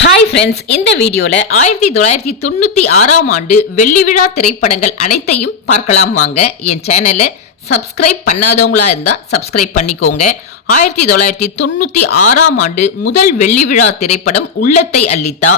Hi friends இந்த வீடியோவில் ஆயிரத்தி தொள்ளாயிரத்தி தொண்ணூற்றி ஆறாம் ஆண்டு வெள்ளி விழா திரைப்படங்கள் அனைத்தையும் பார்க்கலாம் வாங்க. என் சேனலை சப்ஸ்கிரைப் பண்ணாதவங்களா இருந்தால் சப்ஸ்கிரைப் பண்ணிக்கோங்க. ஆயிரத்தி தொள்ளாயிரத்தி தொண்ணூற்றி ஆறாம் ஆண்டு முதல் வெள்ளி விழா திரைப்படம் உள்ளத்தை அள்ளித்தா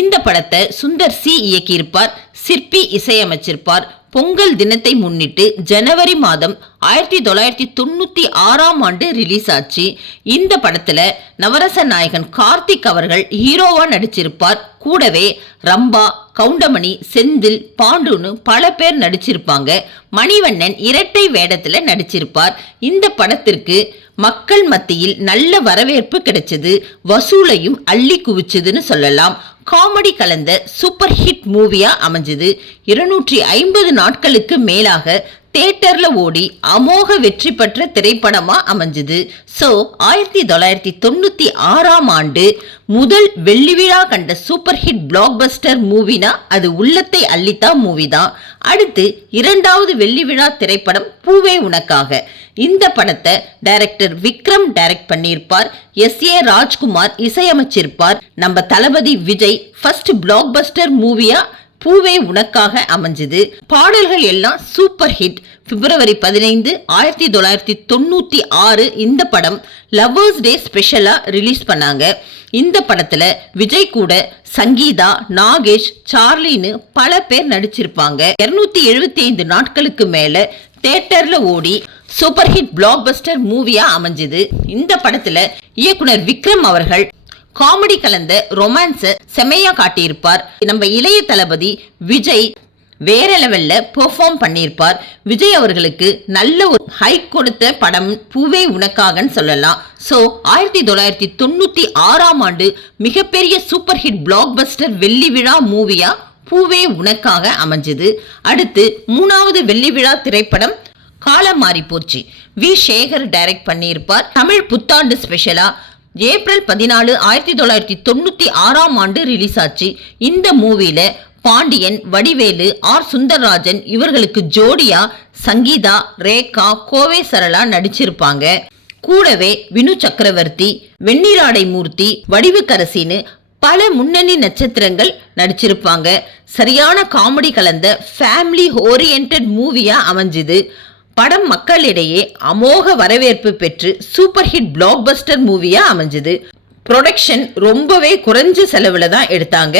இந்த படத்தை சுந்தர் சி இயக்கியிருப்பார் சிற்பி இசையமைச்சிருப்பார் பொங்கல் தினத்தை முன்னிட்டு ஜனவரி மாதம் ஆயிரத்தி தொள்ளாயிரத்தி தொண்ணூத்தி ஆறாம் ஆண்டு ரிலீஸ் ஆச்சு. இந்த படத்துல நவரச நாயகன் கார்த்திக் அவர்கள் ஹீரோவா நடிச்சிருப்பார். கூடவே ரம்பா கவுண்டமணி செந்தில் பாண்டுன்னு பல பேர் நடிச்சிருப்பாங்க. மணிவண்ணன் இரட்டை வேடத்துல நடிச்சிருப்பார். இந்த படத்திற்கு மக்கள் மத்தியில் நல்ல வரவேற்பு கிடைச்சது வசூலையும் அள்ளி குவிச்சதுன்னு சொல்லலாம். காமெடி கலந்த சூப்பர் ஹிட் மூவியா அமைஞ்சது. இருநூற்றி ஐம்பது நாட்களுக்கு மேலாக தேட்டர்ல ஓடி அமோக வெற்றி பெற்ற திரைப்படமா அமைஞ்சது. சோ ஆயிரத்தி தொள்ளாயிரத்தி தொண்ணூத்தி ஆறாம் ஆண்டு முதல் வெள்ளி விழா கண்ட சூப்பர் ஹிட் பிளாக் பஸ்டர் மூவினா அது உள்ளத்தை அள்ளித்தா மூவி தான். அடுத்து இரண்டாவது வெள்ளி விழா திரைப்படம் பூவே உனக்காக. இந்த படத்தை டைரக்டர் விக்ரம் டைரக்ட் பண்ணியிருப்பார். எஸ் ஏ ராஜ்குமார் இசையமைச்சிருப்பார். நம்ம தளபதி விஜய் ஃபர்ஸ்ட் பிளாக் பஸ்டர் மூவியா பூவே உனக்காக அமைஞ்சது. பாடல்கள் எல்லாம் சூப்பர் ஹிட். பிப்ரவரி பதினைந்து ஆயிரத்தி தொள்ளாயிரத்தி தொண்ணூத்தி ஆறு இந்த படம் லவ்வர்ஸ் டே ஸ்பெஷலா ரிலீஸ் பண்ணாங்க. இந்த படத்துல விஜய் கூட சங்கீதா நாகேஷ் சார்லின்னு பல பேர் நடிச்சிருப்பாங்க. இருநூத்தி எழுபத்தி ஐந்து நாட்களுக்கு மேல தேட்டர்ல ஓடி சூப்பர் ஹிட் பிளாக் பஸ்டர் மூவியா அமைஞ்சது. இந்த படத்துல இயக்குனர் விக்ரம் அவர்கள் காமெடி கலந்த ரொமான்ஸ செமையா காட்டியிருப்பார். நம்ம இளைய தளபதி விஜய் வேற லெவல்ல பெர்ஃபார்ம் பண்ணியிருப்பார். விஜய் அவர்களுக்கு நல்ல ஒரு ஹைக் கொடுத்த படம் பூவே உனக்காகன்னு சொல்லலாம். ஸோ ஆயிரத்தி தொள்ளாயிரத்தி தொண்ணூத்தி ஆறாம் ஆண்டு மிகப்பெரிய சூப்பர் ஹிட் பிளாக் பஸ்டர் வெள்ளி விழா மூவியா பூவே உனக்காக அமைஞ்சது. அடுத்து மூணாவது வெள்ளி விழா திரைப்படம் காலம் மாறி போச்சு வி. சேகர் டைரக்ட் பண்ணியிருப்பார். தமிழ் புத்தாண்டு ஸ்பெஷலா ஏப்ரல் பதினாலு ஆயிரத்தி தொள்ளாயிரத்தி தொண்ணூத்தி ஆறாம் ஆண்டு ரிலீஸ் ஆச்சு. இந்த மூவியில் பாண்டியன் வடிவேலு ஆர். சுந்தரராஜன் இவர்களுக்கு ஜோடியா சங்கீதா ரேகா கோவை சரளா நடிச்சிருப்பாங்க. கூடவே வினு சக்கரவர்த்தி வெண்ணிராடை மூர்த்தி வடிவுக்கரசின்னு பல முன்னணி நட்சத்திரங்கள் நடிச்சிருப்பாங்க. சரியான காமெடி கலந்த ஃபேமிலி ஓரியன்ட் மூவியா அமைஞ்சுது. படம் மக்களிடையே அமோக வரவேற்பு பெற்று சூப்பர் ஹிட் பிளாக் பஸ்டர் மூவியா அமைஞ்சது. ப்ரொடக்ஷன் ரொம்பவே குறைஞ்ச செலவில் தான் எடுத்தாங்க.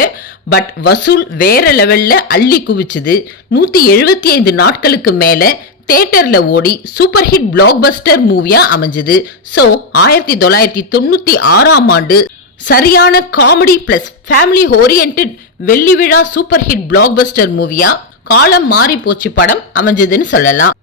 பட் வசூல் வேற லெவல்ல அள்ளி குவிச்சுது. நூத்தி எழுபத்தி ஐந்து நாட்களுக்கு மேல தேட்டரில் ஓடி சூப்பர் ஹிட் பிளாக் பஸ்டர் மூவியா அமைஞ்சது. ஸோ ஆயிரத்தி தொள்ளாயிரத்தி தொண்ணூத்தி ஆறாம் ஆண்டு சரியான காமெடி பிளஸ் ஃபேமிலி ஓரியன்ட் வெள்ளி விழா சூப்பர் ஹிட் பிளாக் பஸ்டர் மூவியா காலம் மாறி போச்சு படம் அமைஞ்சதுன்னு சொல்லலாம்.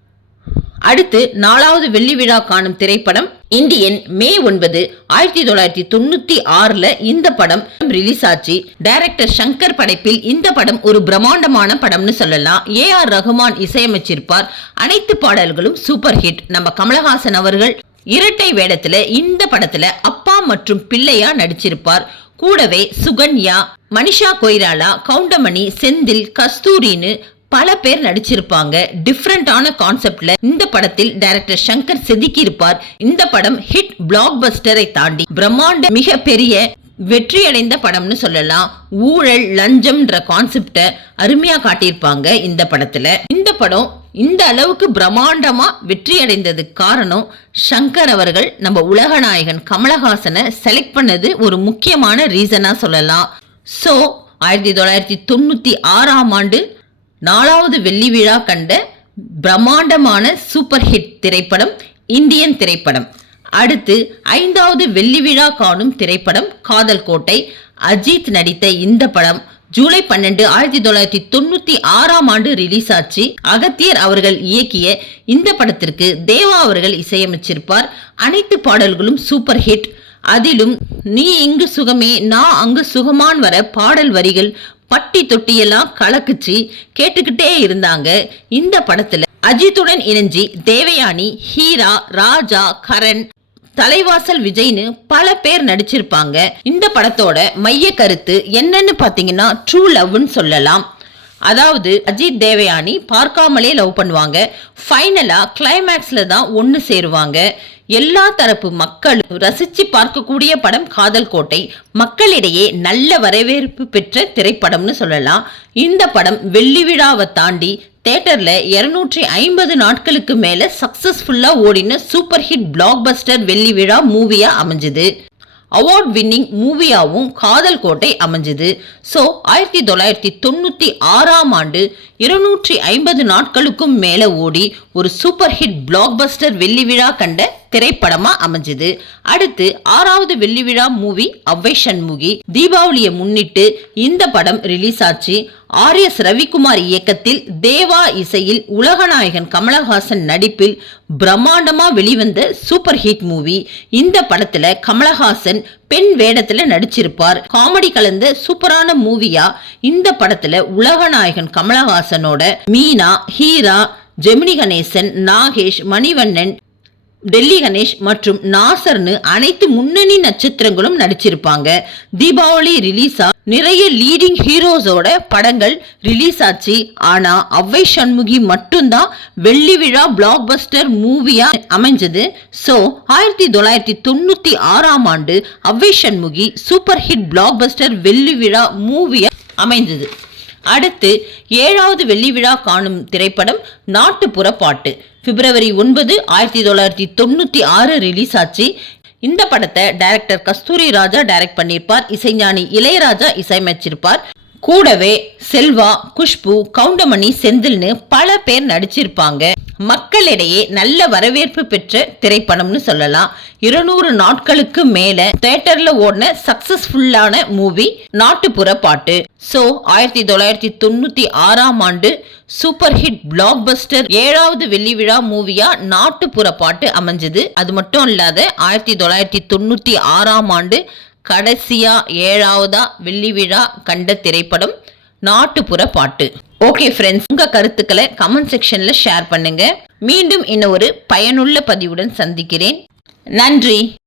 அடுத்து நாலாவது வெள்ளி விழா காணும் திரைப்படம் இந்தியன் மே ஒன்பது ஆயிரத்தி தொள்ளாயிரத்தி தொண்ணூத்தி ஆறுல இந்த படம் ரிலீஸ் ஆச்சு. டைரக்டர் சங்கர் படைப்பில் இந்த படம் ஒரு பிரம்மாண்டமான படம்னு சொல்லலாம். ஏ ஆர் ரகுமான் இசையமைச்சிருப்பார். அனைத்து பாடல்களும் சூப்பர் ஹிட் நம்ம கமலஹாசன் அவர்கள் இரட்டை வேடத்துல இந்த படத்துல அப்பா மற்றும் பிள்ளையா நடிச்சிருப்பார். கூடவே சுகன்யா மனிஷா கொய்ராலா கவுண்டமணி செந்தில் கஸ்தூரின்னு பல பேர் நடிச்சிருப்பாங்க. டிஃப்ரெண்டான கான்செப்ட்ல இந்த படத்தில் டைரக்டர் சங்கர் செதுக்கி இருப்பார் இந்த படம் ஹிட் பிளாக் பஸ்டரை தாண்டி பிரம்மாண்ட மிக பெரிய வெற்றி அடைந்த படம்னு சொல்லலாம். ஊழல் லஞ்சம்ன்ற கான்செப்டை அருமையா காட்டியிருப்பாங்க இந்த படத்துல. இந்த படம் இந்த அளவுக்கு பிரம்மாண்டமா வெற்றி அடைந்ததுக்கு காரணம் சங்கர் அவர்கள் நம்ம உலகநாயகன் கமலஹாசனை செலக்ட் பண்ணது ஒரு முக்கியமான ரீசனா சொல்லலாம். ஸோ ஆயிரத்தி தொள்ளாயிரத்தி தொண்ணூத்தி ஆறாம் ஆண்டு நாலாவது வெள்ளி விழா கண்ட பிரம்மாண்டமான சூப்பர் ஹிட் திரைப்படம் இந்தியன் திரைப்படம். அடுத்து ஐந்தாவது வெள்ளி விழா காணும் திரைப்படம் காதல் கோட்டை அஜித் நடித்த இந்த படம் ஜூலை பன்னெண்டு ஆயிரத்தி தொள்ளாயிரத்தி தொண்ணூத்தி ஆறாம் ஆண்டு ரிலீஸ் ஆச்சு. அகத்தியர் அவர்கள் இயக்கிய இந்த படத்திற்கு தேவா அவர்கள் இசையமைச்சிருப்பார். அனைத்து பாடல்களும் சூப்பர் ஹிட் அதிலும் நீ இங்கு சுகமே நான் அங்கு சுகமான் வர பாடல் வரிகள் பட்டி தொட்டியெல்லாம் கலக்குச்சு. கேட்டுக்கிட்டே இருந்தாங்க. இந்த படத்துல அஜித்துடன் இணைஞ்சி தேவயானி ஹீரா ராஜா கரண் தலைவாசல் விஜய்னு பல பேர் நடிச்சிருப்பாங்க. இந்த படத்தோட மைய கருத்து என்னன்னு பாத்தீங்கன்னா ட்ரூ லவ்னு சொல்லலாம். அதாவது அஜித் தேவயானி பார்க்காமலே லவ் பண்ணுவாங்க. ஃபைனலா கிளைமேக்ஸ்ல தான் ஒன்று சேருவாங்க. எல்லா தரப்பு மக்களும் ரசிச்சு பார்க்கக்கூடிய படம் காதல் கோட்டை மக்களிடையே நல்ல வரவேற்பு பெற்ற திரைப்படம்னு சொல்லலாம். இந்த படம் வெள்ளி விழாவை தாண்டி தேட்டர்ல இருநூற்றி ஐம்பது நாட்களுக்கு மேல சக்சஸ்ஃபுல்லா ஓடின சூப்பர் ஹிட் பிளாக் பஸ்டர் வெள்ளி விழா மூவியா அமைஞ்சது. அவார்ட் வின்னிங் மூவியாவும் காதல் கோட்டை அமைஞ்சது. ஸோ ஆயிரத்தி தொள்ளாயிரத்தி தொண்ணூற்றி ஆறாம் ஆண்டு இருநூற்றி ஐம்பது நாட்களுக்கும் மேலே ஓடி ஒரு சூப்பர் ஹிட் பிளாக் பஸ்டர் வெள்ளி விழா கண்ட திரைப்படமா அமைஞ்சது. அடுத்து ஆறாவது வெள்ளி விழா மூவி அவ்வை சண்முகி தீபாவளியை முன்னிட்டு இந்த படம் ரிலீஸ் ஆச்சு. ஆர் எஸ் ரவிக்குமார் இயக்கத்தில் தேவா இசையில் உலகநாயகன் கமலஹாசன் நடிப்பில் பிரம்மாண்டமா வெளிவந்த சூப்பர் ஹிட் மூவி. இந்த படத்துல கமலஹாசன் பெண் வேடத்துல நடிச்சிருப்பார். காமெடி கலந்த சூப்பரான மூவியா இந்த படத்துல உலகநாயகன் கமலஹாசனோட மீனா ஹீரா ஜெமினி கணேசன் நாகேஷ் மணிவண்ணன் டெல்லி கணேஷ் மற்றும் நாசர்னு அனைத்து முன்னணி நட்சத்திரங்களும் நடிச்சிருப்பாங்க. தீபாவளி ரிலீஸா நிறைய லீடிங் ஹீரோஸோட படங்கள் ரிலீஸ் ஆச்சு. ஆனா அவ்வை சண்முகி மட்டும்தான் வெள்ளி விழா பிளாக் பஸ்டர் மூவியா அமைஞ்சது. ஸோ ஆயிரத்தி தொள்ளாயிரத்தி தொண்ணூத்தி ஆறாம் ஆண்டு Avvai Shanmughi super hit blockbuster வெள்ளி விழா மூவியா அமைந்தது அடுத்து ஏழாவது வெள்ளி விழா காணும் திரைப்படம் நாட்டுப்புற பாட்டு. பிப்ரவரி ஒன்பது ஆயிரத்தி தொள்ளாயிரத்தி தொண்ணூற்றி ஆறு ரிலீஸ் ஆச்சு. இந்த படத்தை டைரக்டர் கஸ்தூரி ராஜா டைரக்ட் பண்ணியிருப்பார். இசைஞானி இளையராஜா இசையமைச்சிருப்பார். கூடவே செல்வா குஷ்பு கவுண்டமணி செந்தில்னு பல பேர் நடிச்சிருப்பாங்க. மக்களிடையே நல்ல வரவேற்பு பெற்ற திரைப்படம்னு சொல்லலாம். இருநூறு நாட்களுக்கு மேல தியேட்டர்ல ஓடின சக்சஸ்ஃபுல்லான மூவி நாட்டுப்புற பாட்டு. சோ ஆயிரத்தி தொள்ளாயிரத்தி தொண்ணூத்தி ஆறாம் ஆண்டு சூப்பர் ஹிட் பிளாக் பஸ்டர் ஏழாவது வெள்ளி விழா மூவியா நாட்டுப்புற பாட்டு அமைஞ்சது. அது மட்டும் இல்லாத ஆயிரத்தி தொள்ளாயிரத்தி தொண்ணூத்தி ஆறாம் ஆண்டு கடைசியா ஏழாவதா வெள்ளி விழா கண்ட திரைப்படம் நாட்டுப்புற பாட்டு. ஓகே ஃப்ரெண்ட்ஸ் உங்க கருத்துக்களை கமெண்ட் செக்ஷன்ல ஷேர் பண்ணுங்க. மீண்டும் இன்னும் ஒரு பயனுள்ள பதிவுடன் சந்திக்கிறேன். நன்றி.